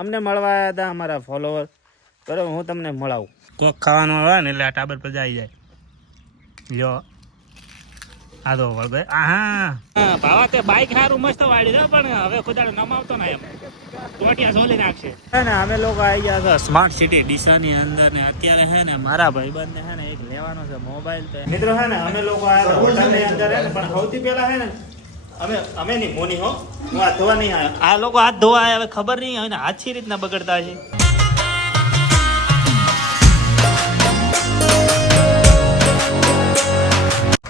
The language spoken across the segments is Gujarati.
અમને મળવા આવ્યા હતા અમારા ફોલોવર, બરાબર. હું તમને મળાવું કોક ખાવાનું આવે ને એટલે આ ટાબર પર આવી જાય. જો આ તો ભાઈ હા ભાવા તે બાઈક સારું મસ્ત વાળી છે, પણ હવે ખુદાડે નમાવતો ને એમ ટોટિયા સોલી નાખશે. હે ને અમે લોકો આવી ગયા હતા સ્માર્ટ સિટી ડીસાની અંદર ને અત્યારે હે ને મારા ભાઈબંધ ને હે ને એક લેવાનો છે મોબાઈલ. તો મિત્રો હે ને અમે લોકો આવ્યા હોટલની અંદર હે ને, પણ સૌથી પહેલા હે ને અમે નહીં મોની હો, હું હાથ ધોવા નહીં આવ્યો. આ લોકો હાથ ધોવા આવ્યા, હવે ખબર નહીં હવે હાથ સી રીતના બગડતા છે.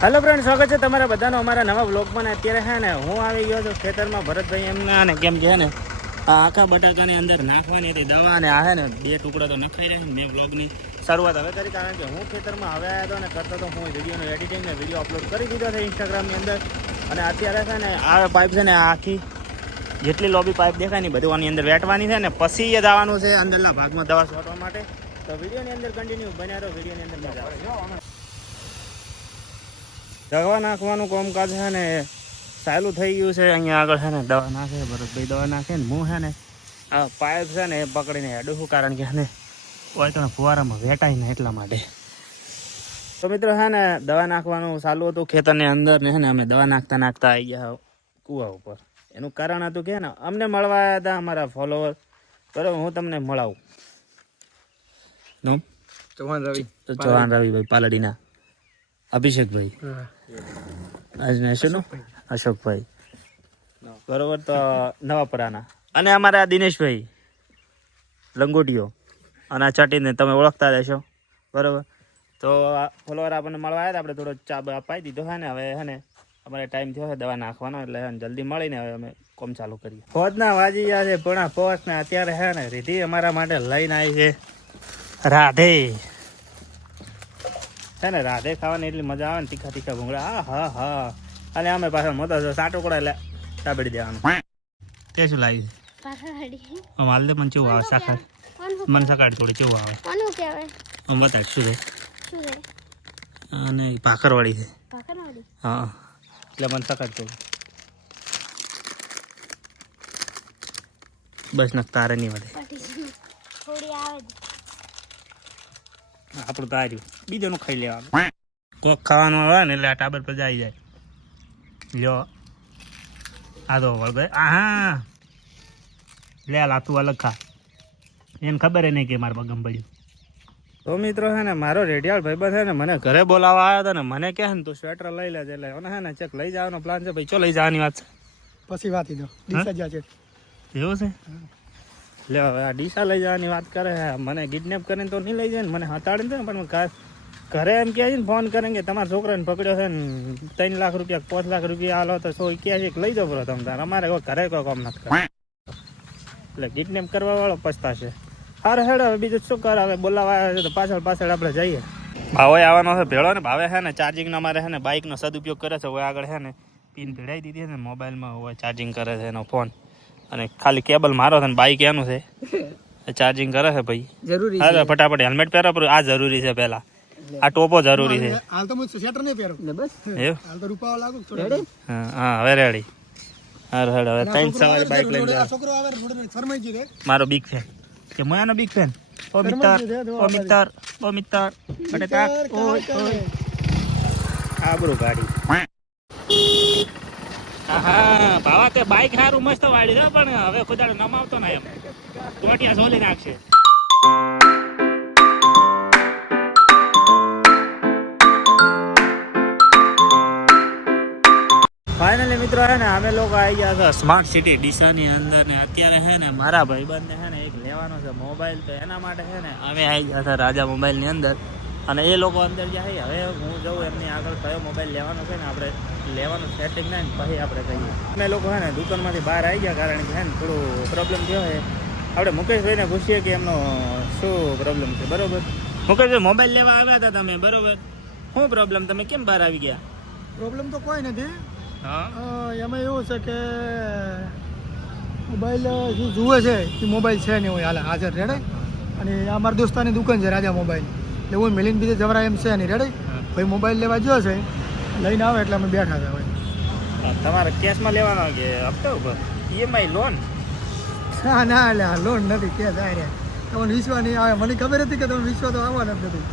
હેલો ફ્રેન્ડ, સ્વાગત છે તમારા બધાનો અમારા નવા બ્લોગમાં. અત્યારે હે ને હું આવી ગયો છું ખેતરમાં. ભરતભાઈ એમના ને કેમ છે ને આ આખા બટાકાની અંદર નાખવાની હતી દવા, અને આ હે ને 2 ટુકડા તો નખાઈ રહ્યા છે. મેં બ્લોગની શરૂઆત હવે કરી, કારણ કે હું ખેતરમાં હવે આવ્યો હતો ને કરતો તો હું વિડીયોનું એડિટિંગ ને વિડીયો અપલોડ કરી દીધો છે ઇન્સ્ટાગ્રામની અંદર. અને અત્યારે છે ને આ પાઇપ છે ને આખી જેટલી લોબી પાઇપ દેખાય ને બધું આની અંદર વેટવાની છે ને પછી એ દાવાનું છે અંદરના ભાગમાં દવા છોડવા માટે. તો વિડીયોની અંદર કન્ટિન્યુ બન્યા રહો, વિડીયોની અંદર મજા આવે. દવા નાખવાનું કામકાજ છે ને ચાલુ થઈ ગયું છે. અહીંયા આગળ છે ને દવા નાખે ભરતભાઈ, દવા નાખે ને હું છે ને આ પાઇપ છે ને એ પકડીને હેડું છું, કારણ કે ને હોય તો ફુવારામાં વેટાય ને એટલા માટે. તો મિત્રો છે ને દવા નાખવાનું ચાલુ હતું ખેતરની અંદર ને, છે ને અમે દવા નાખતા આવી ગયા કૂવા ઉપર. એનું કારણ હતું કે ને અમને મળવા આવ્યા હતા અમારા ફોલોવર, બરાબર. હું તમને મળાવું. ચૌહાણ રવિભાઈ પાલડીના, અભિષેકભાઈ આજનું અશોકભાઈ, બરોબર. તો નવાપરાના, અને અમારા દિનેશભાઈ લંગોટીઓ, અને આ ચટીને તમે ઓળખતા રહેશો, બરોબર. તો ફોલોવર આપણને મળવા આવ્યા હતા, આપણે થોડો ચા અપાઈ દીધો છે ને. હવે છે ને અમારે ટાઈમ થયો છે દવા નાખવાનો, એટલે જલ્દી મળીને હવે અમે કોમ ચાલુ કરીએ. ફોજના વાજી ગયા છે પણ પોસ્ટને અત્યારે છે ને રીધી અમારા માટે લઈને આવી છે રાધે. છે ને રાધે ખાવાની એટલી મજા આવે ને, તીખા તીખા ભૂંગળા. હા હા હા. અને અમે પાછા મોટા સાટોકડા એટલે ટાબડી દેવાનું. તે શું લાવી માલ દે, મને કેવું આવે શાખા, મને સકાળ થોડી કેવું આવે બતાડ શું છે. અને ભાખરવાળી છે. હા, એટલે મને સકાળ થોડી બસ નખ તારે નહીં વધે. આપણું તો આર્યું બીજાનું ખાઈ લેવાનું. કોક ખાવાનું આવે ને એટલે આ ટાબર પર આવી જાય. લ્યો આ તો વળગે. હા લે લાતું અલગ ખા, એને ખબર નહીં કે મારે બગમ પડ્યું. તો મિત્રો છે ને મારો રેડિયાળ ભાઈબંધ છે ને મને ઘરે બોલાવવા આવ્યો હતો ને, મને કહે ને તું સ્વેટર લઈ લેજે. એટલે છે ને ચેક લઈ જવાનો પ્લાન છે ભાઈ. ચો લઈ જવાની વાત છે પછી વાત દો એવું છે. લે હવે આ ડીસા લઈ જવાની વાત કરે છે. મને કિડનેપ કરીને તો નહીં લઈ જાય ને, મને હતાડીને ને, પણ ઘરે એમ કહે છે ને ફોન કરે કે તમારા છોકરાને પકડ્યો છે ને 3 લાખ રૂપિયા 5 લાખ રૂપિયા હાલો, તો શું કહે છે કે લઈ જાઓ બરો તમે તાર. અમારે ઘરે કોઈ કામ નથી કરે, એટલે કિડનેપ કરવા વાળો પછતાશે. હારે હેડો હવે બીજું શું કરે. હવે બોલાવા આવ્યા છે તો પાછળ આપણે જઈએ. ભાવે આવવાનો છે ભેળો ને. ભાવે છે ને ચાર્જિંગનો અમારે છે ને બાઇકનો સદુપયોગ કરે છે. હવે આગળ છે ને પિન ભેળાઈ દીધી છે ને મોબાઈલમાં, હવે ચાર્જિંગ કરે છે એનો ફોન, અને ખાલી કેબલ મારો છે ને બાઇક એનું છે, ચાર્જિંગ કરે છે ભાઈ. જરૂરી હા ફટાફટ હેલ્મેટ પહેરો, આ જરૂરી છે. પહેલા આ ટોપો જરૂરી છે. હાલ તો હું સ્વેટર નહીં પહેરો બસ, હાલ તો રૂપાવા લાગુ થોડો. હા હવે રેડી. હાર હેડ હવે 3 સવારે બાઇક લઈને જાય. છોકરો આવે મોડે ફરમાઈ ગયો મારો બિગ ફેન કે મોયાનો બિગ ફેન. ઓ મિત્ર બટેટા ઓય આબરૂ ગાડી. હા ભાવા તે બાઈક સારું મસ્ત વાળી છે, પણ હવે ખુદાડે નમાવતો ને એમ ટોટિયા સોલી નાખશે. ફાઇનલી મિત્રો હે ને અમે લોકો આવી ગયા હતા સ્માર્ટ સિટી ડીસાની અંદર ને. અત્યારે હે ને મારા ભાઈબંધને હે ને એક લેવાનો છે મોબાઈલ, તો એના માટે છે ને અમે આવી ગયા હતા રાજા મોબાઈલની અંદર. અને એ લોકો અંદર જાય. હવે હું જઉં એમની આગળ કયો મોબાઈલ લેવાનો છે ને આપણે લેવાનું સેટિંગ નહીં ને પછી આપણે કહીએ. અમે લોકો હે ને દુકાનમાંથી બહાર આવી ગયા, કારણ કે હે ને થોડું પ્રોબ્લેમ થયો છે. આપણે મુકેશભાઈને પૂછીએ કે એમનો શું પ્રોબ્લેમ છે. બરોબર મુકેશભાઈ, મોબાઈલ લેવા આવ્યા હતા તમે, બરોબર. શું પ્રોબ્લેમ, તમે કેમ બહાર આવી ગયા? પ્રોબ્લેમ તો કોઈ નથી. હા એમાં એવું છે કે મોબાઈલ જે જુએ છે એ મોબાઈલ છે ને હોય હાજર રેડે. અને આ મારા દોસ્તાની દુકાન છે રાજા મોબાઈલ, એટલે હું મિલીને બીજે જવરા એમ છે નહીં રેડે. ભાઈ મોબાઈલ લેવા ગયો છે, લઈને આવે એટલે અમે બેઠા હતા. હવે તમારે કેશમાં લેવાનો કે હપ્તા ઉપર EMI લોન? ના એટલે આ લોન નથી કે જાય રે તમને વિશ્વાસ નહીં આવે મને ખબર હતી કે તમને વિશ્વાસ તો આવવાનો જ નથી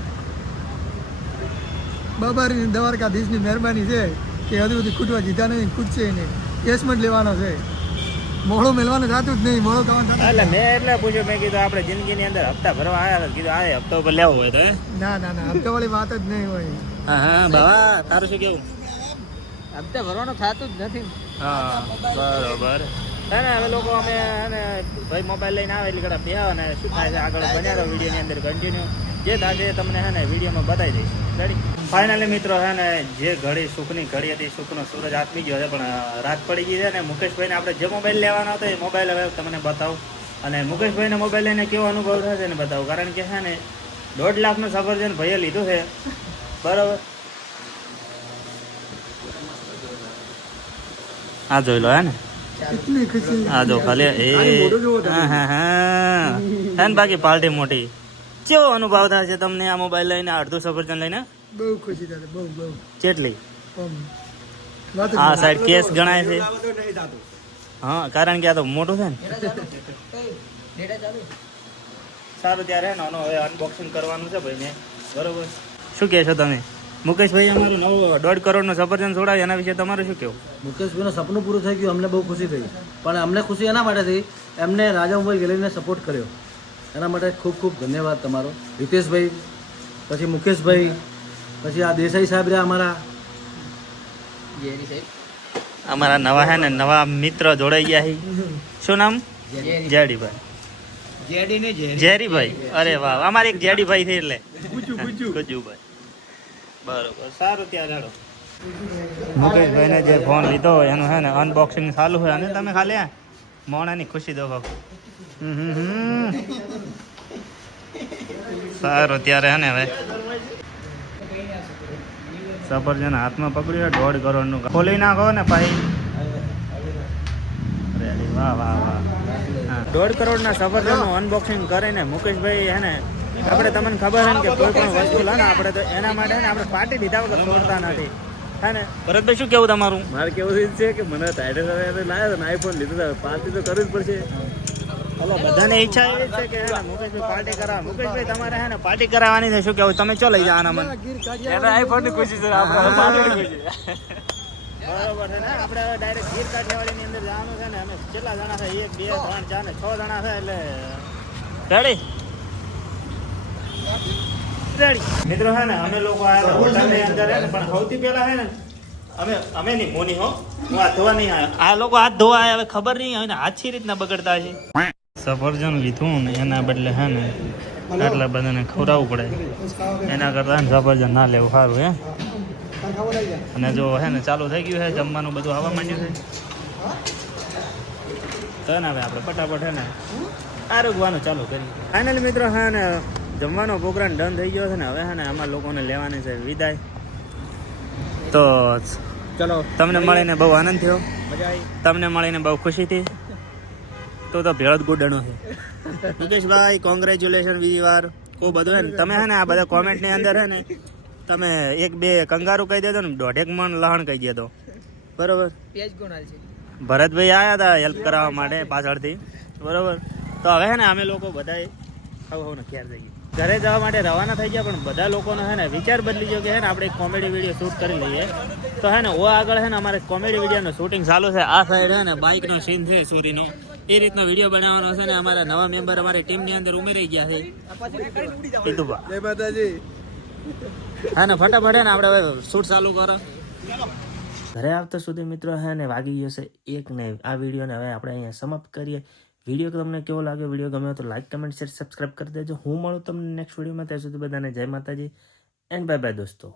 બાબારી દ્વારકાધીશની મહેરબાની છે કે હજુ સુધી ખૂટવા જીધા નહીં ખૂટશે નહીં કેસમેન્ટ લેવાનો છે મોડું મેળવાનું થતું જ નહીં મોડું થવાનું એટલે મેં એટલે પૂછ્યું મેં કીધું આપણે જિંદગીની અંદર હપ્તા ભરવા આવ્યા હતા કીધું આ હપ્તો પર લેવો હોય તો ના હપ્તાવાળી વાત જ નહીં હોય હા બાબા તારું શું કેવું હપ્તે ભરવાનું થતું જ નથી. હા બરોબર હે ને હવે લોકો અમે અને ભાઈ મોબાઈલ લઈને આવે એટલે કડા બેહો ને શું થાય છે આગળ બન્યા તો વિડીયોની અંદર કન્ટિન્યુ જે થાય છે તમને હે ને વિડીયોમાં બતાવી દઈશ રેડી ફાઇનલી મિત્રો હે ને જે ઘડી સુખની ઘડી હતી સુખનો સૂરજ આથમી ગયો છે પણ રાત પડી ગઈ છે ને મુકેશભાઈને આપણે જે મોબાઈલ લેવાનો હતો એ મોબાઈલ હવે તમને બતાવું અને મુકેશભાઈને મોબાઈલ લઈને કેવો અનુભવ થાય છે ને બતાવું કારણ કે છે ને 1.5 લાખનું સફરજન ભાઈએ લીધું છે બરાબર આ જોઈ લો હે ને કેટલી ખુશી આ જો ખાલી એ હે ને બાકી પાર્ટી મોટી કેવો અનુભવ થાય છે તમને આ મોબાઈલ લઈને અડધું સફરજન લઈને બહુ ખુશી થાય બહુ કેટલી વાત આ સાઈડ કેસ ગણાય છે હા કારણ કે આ તો મોટું છે ને સારું ત્યારે હે ને આનું હવે અનબોક્સિંગ કરવાનું છે ભાઈ મેં બરોબર શું કહે છો તમે મુકેશભાઈ અમારું નવું 1.5 કરોડનું સફરજન છોડાવ્યું એના વિશે તમારું શું કેવું મુકેશભાઈનું સપનું પૂરું થઈ ગયું, અમને બહુ ખુશી થઈ. પણ અમને ખુશી એના માટે થઈ એમને રાજા મોબાઈલ ગેલેરીને સપોર્ટ કર્યો એના માટે ખૂબ ખૂબ ધન્યવાદ તમારો. હિતેશભાઈ, પછી મુકેશભાઈ, પછી આ દેસાઈ સાહેબ રહ્યા અમારા નવા હે ને નવા મિત્ર જોડાઈ ગયા છે શું નામ જેડીભાઈ જેરીભાઈ અરે વાહ અમારે એક જેડીભાઈ છે એટલે ગુજ્જુભાઈ બરોબર સારું ત્યારે હેડો મુકેશભાઈને જે ફોન લીધો હોય એનું હે ને અનબોક્સિંગ ચાલુ હોય અને તમે ખાલી મોણાની ખુશી દો બાપુ સારું ત્યારે હે ને હવે સફરજન હાથમાં પકડ્યું 1.5 કરોડનું ખોલી નાખો ને ભાઈ વાહ વાહ વાહ 1.5 કરોડના સફરજનનું અનબોક્સિંગ કરીને મુકેશભાઈ હે ને આપણે તમને ખબર છે ને કે કોઈ પણ વસ્તુ લે ને આપણે તો એના માટે ને આપણે પાર્ટી દીધા વગર છોડતા નથી હે ને ભરતભાઈ શું કેવું તમારું મારે કેવું છે કે મને ટાઈટલ લાવ્યો ને આઈફોન લીધું પાર્ટી તો કરવી જ પડશે. હલો બધાને ઈચ્છા એવી છે કે હે ને મુકેશભાઈ પાર્ટી કરાવે મુકેશભાઈ તમારે હે ને પાર્ટી કરાવવાની છે શું કેવું તમે ચો લઈ જવાના મને આઈફોન ની ખુશી છે આપણે પાર્ટી ની ખુશી. બરોબર છે ને આપણે હવે ડાયરેક્ટ ગીર કાઠિયાવાડીની અંદર જવાનું છે ને અમે કેટલા જણા છે 1 2 3 4 ને 6 જણા છે એટલે રેડી મિત્રો હે ને અમે લોકો આવ્યા હોટલની અંદર હે ને પણ સૌથી પહેલા હે ને અમે નહીં મોની હો હું હાથ ધોવા નહીં આવ્યો આ લોકો હાથ ધોવા આવ્યા હવે ખબર નહીં હવે હાથથી રીતના બગડતા છે સફરજન લીધું ને એના બદલે હે ને આટલા બધાને ખવડાવવું પડે એના કરતાં સફરજન ના લેવું સારું હે અને જો હે ને ચાલુ થઈ ગયું છે જમવાનું બધું આવવા માંડ્યું છે તો ને હવે આપણે ફટાફટ હે ને આરોગવાનું ચાલુ કરીએ ફાઇનલી મિત્રો હે ને જમવાનો પ્રોગ્રામ ડન થઈ ગયો છે ને હવે હે ને અમારા લોકોને લેવાની છે વિદાય તો ચલો તમને મળીને બહુ આનંદ થયો મજા આવી. તમને મળીને બહુ ખુશી થઈ તો ભેળદ ગુડણો છે મુકેશભાઈ કોંગ્રેચ્યુલેશન બીજી વાર કોઈ બધું હે ને તમે હે ને આ બધા કોમેન્ટની અંદર હે ને તમે 1-2 કંગારું કહી દેજો ને 1.5 મણ લહણ કહી દેતો બરોબર ભરતભાઈ આવ્યા હતા હેલ્પ કરાવવા માટે પાછળથી બરોબર તો હવે હે ને અમે લોકો બધાએ ને ક્યારે થઈ ગયું ઘરે જવા માટે રવાના થઈ ગયા પણ બધા લોકોનો હે ને વિચાર બદલી ગયો કે હે ને આપણે એક કોમેડી વિડીયો શૂટ કરી લઈએ તો હે ને આગળ હે ને અમારે કોમેડી વિડીયોનું શૂટિંગ ચાલુ છે આ સાઈડ હે ને બાઇકનો સીન છે સુરીનો એ રીતનો વિડીયો બનાવવાનો છે ને અમારા નવા મેમ્બર અમારી ટીમની અંદર ઉમેરાઈ ગયા છે હિતુભા જય માતાજી. હા ને ફટાફટ હે ને આપણે હવે શૂટ ચાલુ કરો ઘરે આવતા સુધી મિત્રો હે ને વાગી ગયો છે 1 ને આ વિડીયોને હવે આપણે અહીંયા સમાપ્ત કરીએ વિડીયો તમને કેવો લાગ્યો વિડીયો ગમ્યો તો લાઈક કમેન્ટ શેર સબસ્ક્રાઈબ કરી દેજો હું મળું તમને નેક્સ્ટ વિડીયોમાં ત્યાં સુધી બધાને જય માતાજી એન્ડ બાય બાય દોસ્તો.